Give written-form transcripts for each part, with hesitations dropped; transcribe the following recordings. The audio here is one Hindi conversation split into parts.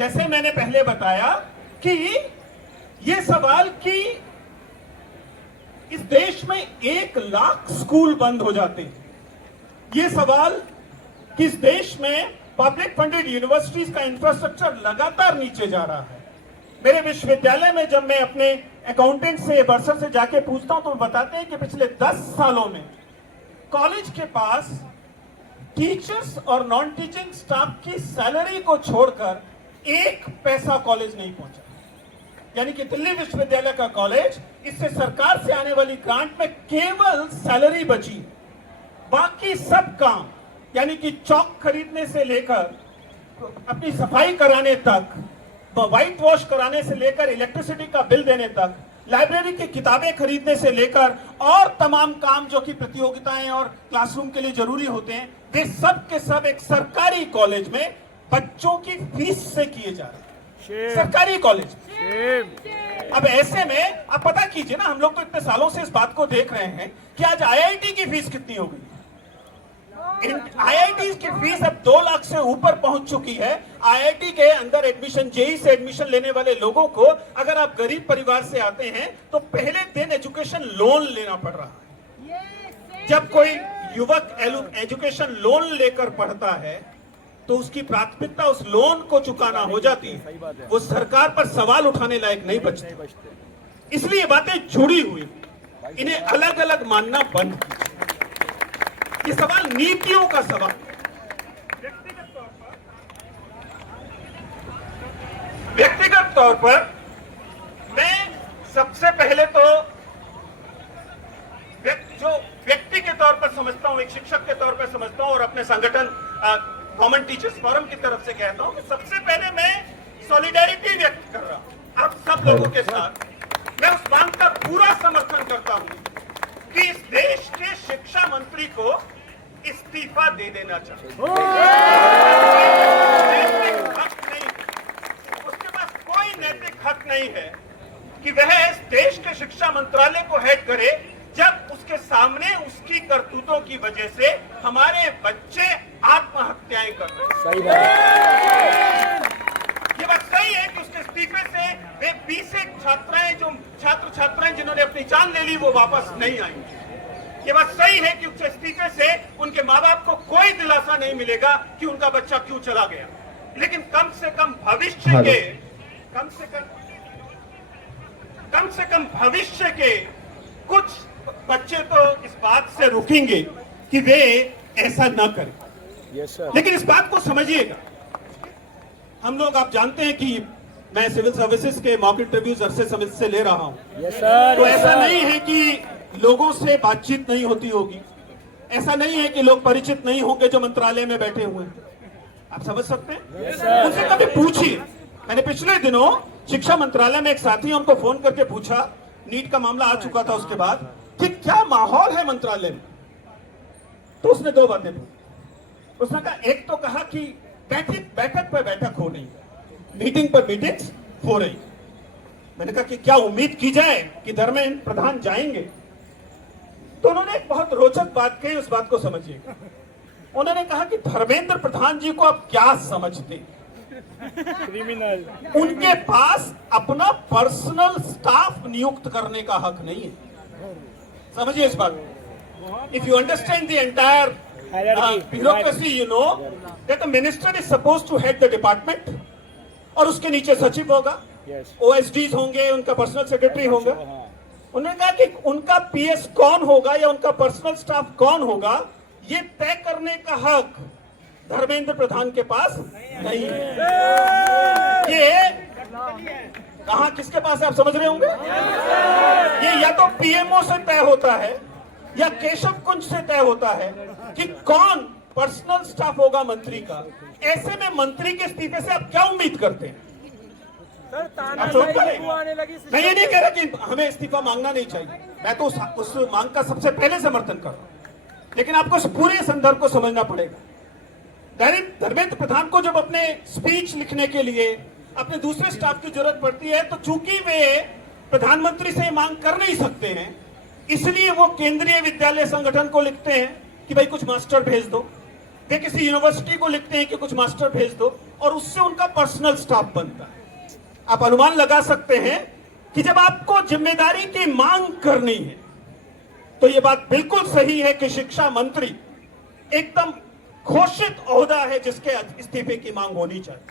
जैसे मैंने पहले बताया कि ये सवाल कि इस देश में 1 लाख स्कूल बंद हो जाते हैं, ये सवाल कि इस देश में पब्लिक फंडेड यूनिवर्सिटीज का इंफ्रास्ट्रक्चर लगातार नीचे जा रहा है। मेरे विश्वविद्यालय में जब मैं अपने अकाउंटेंट से बर्सर से जाके पूछता हूं तो बताते हैं कि पिछले 10 सालों में कॉलेज के पास टीचर्स और नॉन टीचिंग स्टाफ की सैलरी को छोड़कर 1 पैसा कॉलेज नहीं पहुंचा। यानी कि दिल्ली विश्वविद्यालय का कॉलेज, इससे सरकार से आने वाली ग्रांट में केवल सैलरी बची, बाकी सब काम यानी कि चौक खरीदने से लेकर अपनी सफाई कराने तक, व्हाइट वॉश कराने से लेकर इलेक्ट्रिसिटी का बिल देने तक, लाइब्रेरी की किताबें खरीदने से लेकर और तमाम काम जो कि प्रतियोगिताएं और क्लासरूम के लिए जरूरी होते हैं, वे सब के सब एक सरकारी कॉलेज में बच्चों की फीस से किए जा रहे हैं। सरकारी कॉलेज। अब ऐसे में आप पता कीजिए ना, हम लोग तो इतने सालों से इस बात को देख रहे हैं कि आज आईआईटी की फीस कितनी हो गई। आईआईटी की फीस अब 2 लाख से ऊपर पहुंच चुकी है। आईआईटी के अंदर एडमिशन, जेई से एडमिशन लेने वाले लोगों को, अगर आप गरीब परिवार से आते हैं तो पहले दिन एजुकेशन लोन लेना पड़ रहा है। जब कोई युवक एजुकेशन लोन लेकर पढ़ता है तो उसकी प्राथमिकता उस लोन को चुकाना हो जाती है, वो सरकार पर सवाल उठाने लायक नहीं बचते। इसलिए बातें जुड़ी हुई, इन्हें अलग अलग मानना बंद कीजिए। ये सवाल नीतियों का सवाल। व्यक्तिगत तौर पर मैं सबसे पहले तो जो व्यक्ति के तौर पर समझता हूं, एक शिक्षक के तौर पर समझता हूं और अपने संगठन कॉमन टीचर्स फोरम की तरफ से कहता हूं कि सबसे पहले मैं सॉलिडेरिटी व्यक्त कर रहा हूं आप सब लोगों के साथ। मैं उस बात का पूरा समर्थन करता हूं कि इस देश के शिक्षा मंत्री को इस्तीफा दे देना चाहिए। नैतिक हक नहीं, उसके पास कोई नैतिक हक नहीं है कि वह इस देश के शिक्षा मंत्रालय को हेड करे जब उसके सामने उसकी करतूतों की वजह से हमारे बच्चे आत्महत्याएं कर रहे हैं। सही बात है। ये बात सही है कि उसके इस्तीफे से वे 20 छात्राएं, जो छात्राएं जिन्होंने अपनी जान ले ली, वो वापस नहीं आएंगी। ये बात सही है कि उसके इस्तीफे से उनके माँ बाप को कोई दिलासा नहीं मिलेगा कि उनका बच्चा क्यों चला गया। लेकिन कम से कम भविष्य के भविष्य के कुछ बच्चे तो इस बात से रुकेंगे कि वे ऐसा ना करें। yes, sir. लेकिन इस बात को समझिएगा, हम लोग, आप जानते हैं कि मैं सिविल सर्विसेज के मॉक इंटरव्यूज अरसे समय से ले रहा हूं। yes, sir. तो ऐसा नहीं है कि लोगों से बातचीत नहीं होती होगी, ऐसा नहीं है कि लोग परिचित नहीं होंगे जो मंत्रालय में बैठे हुए हैं। आप समझ सकते हैं? yes, sir. उनसे कभी पूछिए। मैंने पिछले दिनों शिक्षा मंत्रालय में एक साथी, उनको फोन करके पूछा, नीट का मामला आ चुका था उसके बाद, कि क्या माहौल है मंत्रालय में। तो उसने 2 बातें बोली। उसने कहा, एक तो कहा कि बैठक पर बैठक हो रही, मीटिंग पर मीटिंग्स हो रही। मैंने कहा कि क्या उम्मीद की जाए कि धर्मेंद्र प्रधान जाएंगे? तो उन्होंने एक बहुत रोचक बात कही, उस बात को समझिएगा। उन्होंने कहा कि धर्मेंद्र प्रधान जी को आप क्या समझते, क्रिमिनल। उनके पास अपना पर्सनल स्टाफ नियुक्त करने का हक नहीं है। समझिए इस बात को। If you understand the entire bureaucracy, you know that the minister is supposed to head the department, और उसके नीचे सचिव होगा, OSDs होंगे, उनका पर्सनल सेक्रेटरी होगा। उन्होंने कहा कि उनका PS कौन होगा या उनका पर्सनल स्टाफ कौन होगा, ये तय करने का हक धर्मेंद्र प्रधान के पास नहीं है। ये कहां, किसके पास है, आप समझ रहे होंगे? ये या तो पीएमओ से तय होता है या केशव कुंज से तय होता है कि कौन पर्सनल स्टाफ होगा मंत्री का। ऐसे में मंत्री के इस्तीफे से आप क्या उम्मीद करते हैं? मैं ये नहीं कह रहा कि हमें इस्तीफा मांगना नहीं चाहिए, मैं तो उस मांग का सबसे पहले समर्थन कर रहा हूं, लेकिन आपको इस पूरे संदर्भ को समझना पड़ेगा। धर्मेंद्र प्रधान को जब अपने स्पीच लिखने के लिए अपने दूसरे स्टाफ की जरूरत पड़ती है, तो चूंकि वे प्रधानमंत्री से मांग कर नहीं सकते हैं, इसलिए वो केंद्रीय विद्यालय संगठन को लिखते हैं कि भाई कुछ मास्टर भेज दो। वे किसी यूनिवर्सिटी को लिखते हैं कि कुछ मास्टर भेज दो। और उससे उनका पर्सनल स्टाफ बनता है। आप अनुमान लगा सकते हैं कि जब आपको जिम्मेदारी की मांग करनी है तो यह बात बिल्कुल सही है कि शिक्षा मंत्री एकदम घोषित ओहदा है जिसके इस्तीफे की मांग होनी चाहिए,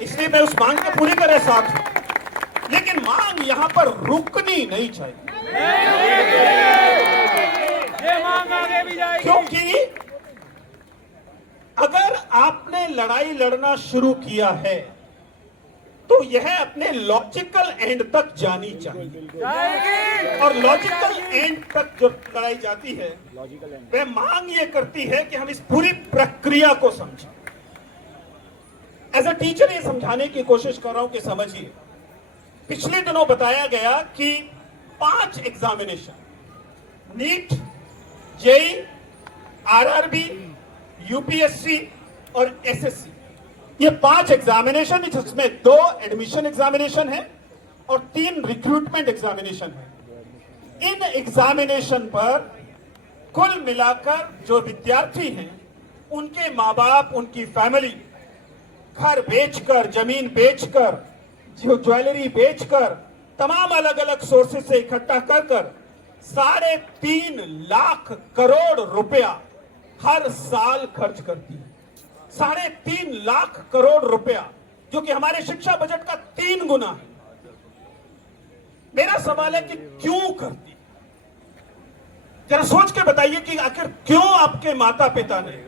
इसलिए मैं उस मांग के पूरी तरह साथ हूं। लेकिन मांग यहां पर रुकनी नहीं चाहिए, ये मांग आगे भी जाएगी। क्योंकि अगर आपने लड़ाई लड़ना शुरू किया है तो यह अपने लॉजिकल एंड तक जानी चाहिए। और लॉजिकल एंड तक जो लड़ाई जाती है वह मांग ये करती है कि हम इस पूरी प्रक्रिया को समझें। एज अ टीचर ये समझाने की कोशिश कर रहा हूं कि समझिए, पिछले दिनों बताया गया कि 5 examination, NEET, JEE, RRB, UPSC और एसएससी, ये 5 एग्जामिनेशन, जिसमें 2 एडमिशन एग्जामिनेशन है और 3 रिक्रूटमेंट एग्जामिनेशन है। इन एग्जामिनेशन पर कुल मिलाकर जो विद्यार्थी हैं उनके माँ बाप, उनकी फैमिली घर बेचकर, जमीन बेचकर, ज्वेलरी बेचकर, तमाम अलग अलग सोर्सेस से इकट्ठा कर 3.5 लाख करोड़ रुपया हर साल खर्च करती है। 3.5 लाख करोड़ रुपया, जो कि हमारे शिक्षा बजट का 3 गुना है। मेरा सवाल है कि क्यों करती है? जरा सोच के बताइए कि आखिर क्यों आपके माता पिता ने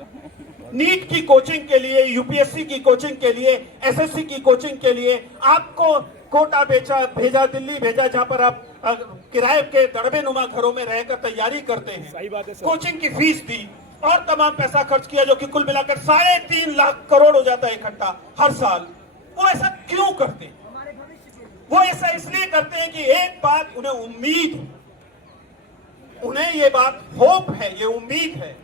नीट की कोचिंग के लिए, यूपीएससी की कोचिंग के लिए, एसएससी की कोचिंग के लिए आपको कोटा भेजा, दिल्ली भेजा, जहां पर आप किराए के दड़बे नुमा घरों में रहकर तैयारी करते हैं। सही बात है सर। कोचिंग की फीस दी और तमाम पैसा खर्च किया, जो कि कुल मिलाकर 3.5 लाख करोड़ हो जाता है इकट्ठा हर साल। वो ऐसा क्यों करते हैं? वो ऐसा इसलिए करते हैं कि एक बात उन्हें उम्मीद है, उन्हें ये बात होप है, ये उम्मीद है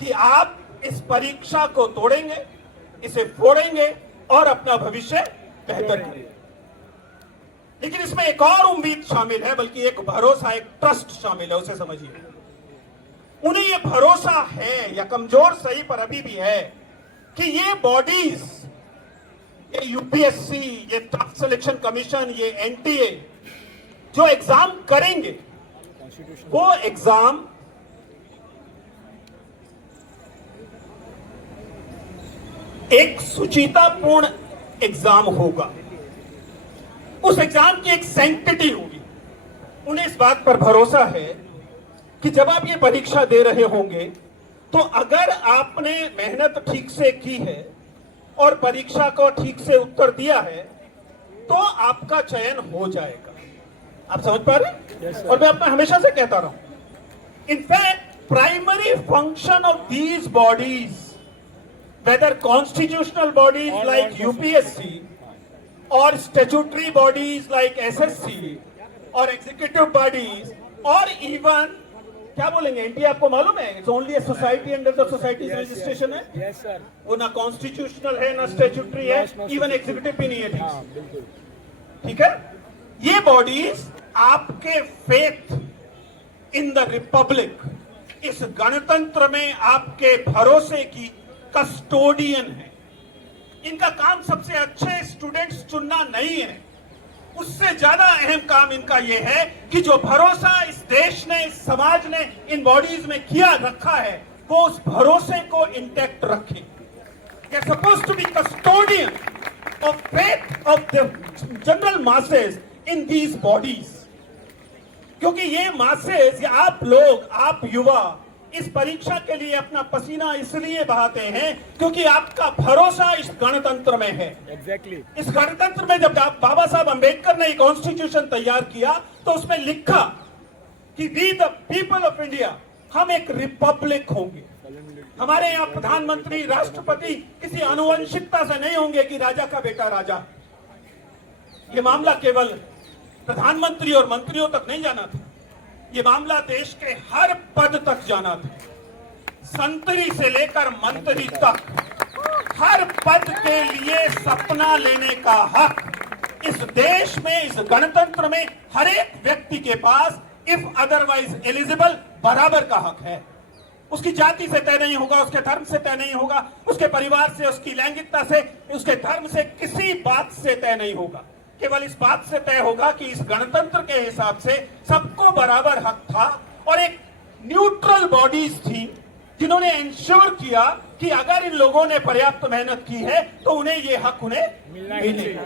कि आप इस परीक्षा को तोड़ेंगे, इसे फोड़ेंगे और अपना भविष्य बेहतर करेंगे। लेकिन इसमें एक और उम्मीद शामिल है, बल्कि एक भरोसा, एक ट्रस्ट शामिल है, उसे समझिए। उन्हें ये भरोसा है, या कमजोर सही पर अभी भी है, कि ये बॉडीज, ये यूपीएससी, ये स्टाफ सिलेक्शन कमीशन, ये एनटीए जो एग्जाम करेंगे, वो एग्जाम एक सुचितापूर्ण एग्जाम होगा। उस एग्जाम की एक सैंक्टिटी होगी। उन्हें इस बात पर भरोसा है कि जब आप ये परीक्षा दे रहे होंगे तो अगर आपने मेहनत ठीक से की है और परीक्षा को ठीक से उत्तर दिया है तो आपका चयन हो जाएगा। आप समझ पा रहे हैं? Yes, और मैं अपना हमेशा से कहता रहा हूं, in fact primary function of these bodies, whether constitutional bodies like UPSC or statutory bodies like SSC or executive bodies or even, क्या बोलेंगे, एनटीए आपको मालूम है, it's only a society under the societies registration है। Yes sir. वो ना कॉन्स्टिट्यूशनल है, ना स्टैट्यूटरी है, इवन एग्जीक्यूटिव भी नहीं है। हाँ बिल्कुल ठीक है? ये बॉडीज आपके फेथ इन द रिपब्लिक, इस गणतंत्र में आपके भरोसे की कस्टोडियन है। इनका काम सबसे अच्छे स्टूडेंट्स चुनना नहीं है, उससे ज्यादा अहम काम इनका यह है कि जो भरोसा इस देश ने, इस समाज ने इन बॉडीज में किया रखा है, वो उस भरोसे को इंटैक्ट रखे। They are supposed to be custodian of faith of the general masses in these bodies. क्योंकि ये masses, या आप लोग, आप युवा इस परीक्षा के लिए अपना पसीना इसलिए बहाते हैं क्योंकि आपका भरोसा इस गणतंत्र में है। एग्जैक्टली। इस गणतंत्र में जब बाबा साहब अंबेडकर ने कॉन्स्टिट्यूशन तैयार किया तो उसमें लिखा कि we the people of India, हम एक रिपब्लिक होंगे। हमारे यहाँ प्रधानमंत्री, राष्ट्रपति किसी आनुवंशिकता से नहीं होंगे कि राजा का बेटा राजा। ये मामला केवल प्रधानमंत्री और मंत्रियों तक नहीं जाना था, ये मामला देश के हर पद तक जाना था। संतरी से लेकर मंत्री तक हर पद के लिए सपना लेने का हक इस देश में, इस गणतंत्र में हर एक व्यक्ति के पास, इफ अदरवाइज एलिजिबल, बराबर का हक है। उसकी जाति से तय नहीं होगा, उसके धर्म से तय नहीं होगा, उसके परिवार से, उसकी लैंगिकता से, उसके धर्म से, किसी बात से तय नहीं होगा। केवल इस बात से तय होगा कि इस गणतंत्र के हिसाब से सबको बराबर हक था और एक न्यूट्रल बॉडीज थी जिन्होंने इंश्योर किया कि अगर इन लोगों ने पर्याप्त मेहनत की है तो उन्हें ये हक उन्हें मिलेगा।